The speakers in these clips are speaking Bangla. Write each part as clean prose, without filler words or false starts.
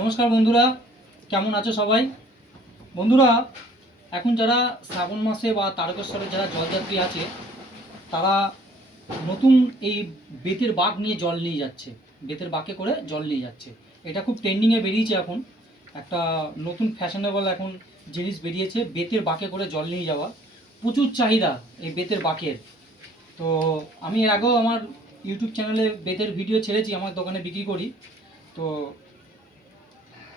নমস্কার বন্ধুরা, কেমন আছো সবাই? বন্ধুরা, এখন যারা শ্রাবণ মাসে বা তারকেশ্বরে যারা জলযাত্রী আছে তারা নতুন এই বেতের বাঁক নিয়ে জল নিয়ে যাচ্ছে। বেতের বাঁকে করে জল নিয়ে যাচ্ছে। এটা খুব ট্রেন্ডিংয়ে বেরিয়েছে এখন। একটা নতুন ফ্যাশনেবল এখন জিনিস বেরিয়েছে, বেতের বাঁকে করে জল নিয়ে যাওয়া। প্রচুর চাহিদা এই বেতের বাঁকের। তো আমি এর আগেও আমার ইউটিউব চ্যানেলে বেতের ভিডিও ছেড়েছি, আমার দোকানে বিক্রি করি। তো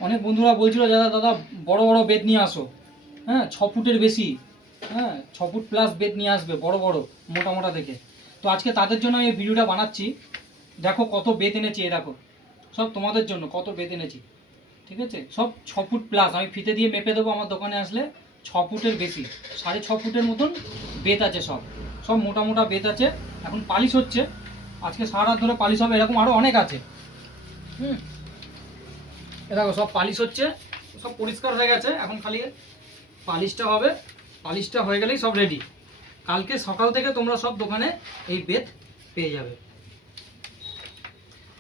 অনেক বন্ধুরা বলছিল দাদা দাদা বড় বড় বেত নিয়ে আসো, হ্যাঁ 6 ফুটের বেশি, হ্যাঁ 6 ফুট প্লাস বেত নিয়ে আসবে, বড় বড় মোটা মোটা দেখে। তো আজকে তাদের জন্য এই ভিডিওটা বানাচ্ছি। দেখো কত বেত এনেছি, এ দেখো সব তোমাদের জন্য কত বেত এনেছি। ঠিক আছে, সব 6 ফুট প্লাস, আমি ফিতে দিয়ে মেপে দেবো আমার দোকানে আসলে। 6 ফুটের বেশি, 6.5 ফুটের মতন বেত আছে, সব সব মোটা মোটা বেত আছে। এখন পালিশ হচ্ছে, আজকে সারা রাত ধরে পালিশ হবে, এরকম আরও অনেক আছে। হুম, দেখো সব পালিশ হচ্ছে, সব পরিষ্কার হয়ে গেছে, এখন খালি পালিশটা হবে। পালিশটা হয়ে গেলেই সব রেডি। কালকে সকাল থেকে তোমরা সব দোকানে এই বেত পেয়ে যাবে।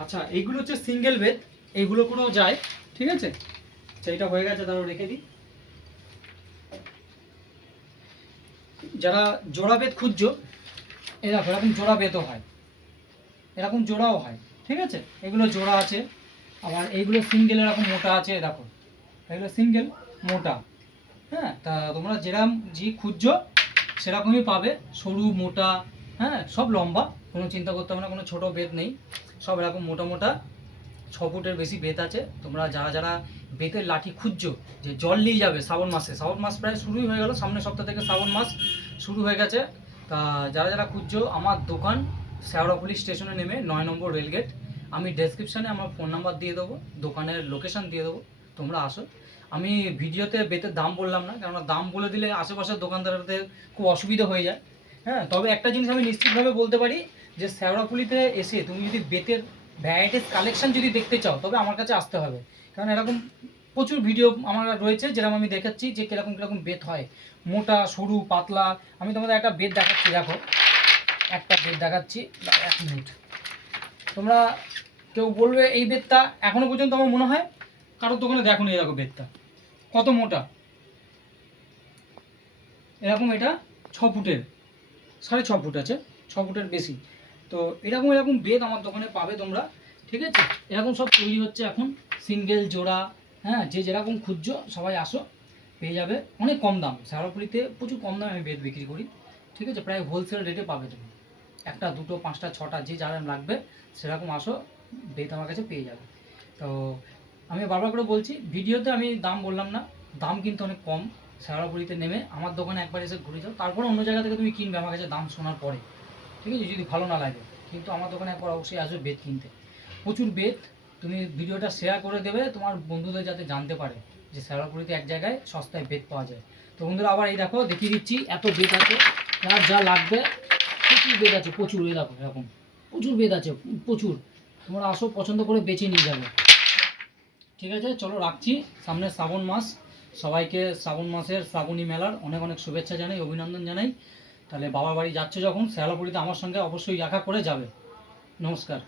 আচ্ছা, এইগুলো হচ্ছে সিঙ্গেল বেত, এইগুলো করেও যায়। ঠিক আছে, সেইটা হয়ে গেছে, তারও রেখে দিই। যারা জোড়া বেত খুঁজছো, এরকম এরকম জোড়া বেতও হয়, এরকম জোড়াও হয়। ঠিক আছে, এগুলো জোড়া আছে, আবার এইগুলো সিঙ্গেল এরকম মোটা আছে, দেখো এগুলো সিঙ্গেল মোটা। হ্যাঁ, তা তোমরা যেরকম যে খুঁজছো সেরকমই পাবে, সরু মোটা, হ্যাঁ সব লম্বা, কোনো চিন্তা করতে হবে না, কোনো ছোটো বেত নেই, সব এরকম মোটা মোটা 6 ফুটের বেশি বেত আছে। তোমরা যারা যারা বেতের লাঠি খুঁজছো, যে জল নিয়ে যাবে শ্রাবণ মাসে, শ্রাবণ মাস প্রায় শুরুই হয়ে গেল, সামনের সপ্তাহ থেকে শ্রাবণ মাস শুরু হয়ে গেছে। তা যারা যারা খুঁজছো, আমার দোকান শেওড়াফুলি স্টেশনে নেমে 9 নম্বর রেলগেট। আমি ডেসক্রিপশানে আমার ফোন নাম্বার দিয়ে দেবো, দোকানের লোকেশান দিয়ে দেবো, তোমরা আসো। আমি ভিডিওতে বেতের দাম বললাম না, কেননা দাম বলে দিলে আশেপাশের দোকানদারদের খুব অসুবিধা হয়ে যায়। হ্যাঁ, তবে একটা জিনিস আমি নিশ্চিতভাবে বলতে পারি, যে শেওড়াফুলিতে এসে তুমি যদি বেতের ভ্যারাইটিস কালেকশন যদি দেখতে চাও, তবে আমার কাছে আসতে হবে। কারণ এরকম প্রচুর ভিডিও আমার রয়েছে, যেরকম আমি দেখাচ্ছি যে কীরকম কীরকম বেত হয়, মোটা সরু পাতলা। আমি তোমাদের একটা বেত দেখাচ্ছি, দেখো একটা বেত দেখাচ্ছি, 1 মিনিট। তোমরা কেউ বলবে এই বেতটা এখনো পর্যন্ত আমার মনে হয় কারোর দোকানে দেখো নি, এরকম বেতটা কত মোটা, এরকম এটা 6 ফুটের, 6.5 ফুট আছে, 6 ফুটের বেশি। তো এরকম এরকম বেত আমার দোকানে পাবে তোমরা। ঠিক আছে, এরকম সব তৈরি হচ্ছে এখন, সিঙ্গেল জোড়া। হ্যাঁ, যে যেরকম খুঁজছো সবাই আসো, পেয়ে যাবে অনেক কম দাম। শেওড়াফুলিতে প্রচুর কম দামে আমি বেত বিক্রি করি। ঠিক আছে, প্রায় হোলসেল রেটে পাবে তুমি, একটা দুটো পাঁচটা ছটা যে যারা লাগবে সেরকম আসো, বেত আমার কাছে পেয়ে যাবে। তো আমি বারবার করে বলছি, ভিডিওতে আমি দাম বললাম না, দাম কিন্তু অনেক কম। শেওড়াফুলিতে নেমে আমার দোকানে একবার এসে ঘুরে যাও, তারপরে অন্য জায়গা থেকে তুমি কিনবে আমার কাছে দাম শোনার পরে। ঠিক আছে, যদি ভালো না লাগে, কিন্তু আমার দোকানে একবার অবশ্যই আসবে বেত কিনতে। প্রচুর বেত। তুমি ভিডিওটা শেয়ার করে দেবে তোমার বন্ধুদের, যাতে জানতে পারে যে শেওড়াফুলিতে এক জায়গায় সস্তায় বেত পাওয়া যায়। তো বন্ধুরা, আবার এই দেখো দেখিয়ে দিচ্ছি, এত বেত আছে, যার যা লাগবে প্রচুর বেত আছে, প্রচুর। এই দেখো এরকম প্রচুর বেত আছে, প্রচুর। তোমরা আসো, পছন্দ করে বেছে নিয়ে যাবে। ঠিক আছে, চলো রাখছি। সামনে শ্রাবণ মাস, সবাইকে শ্রাবণ মাসের শ্রাবণী মেলার অনেক অনেক শুভেচ্ছা জানাই, অভিনন্দন জানাই। তাহলে বাবার বাড়ি যাচ্ছ যখন শেওড়াফুলিতে, আমার সঙ্গে অবশ্যই দেখা করে যাবে। নমস্কার।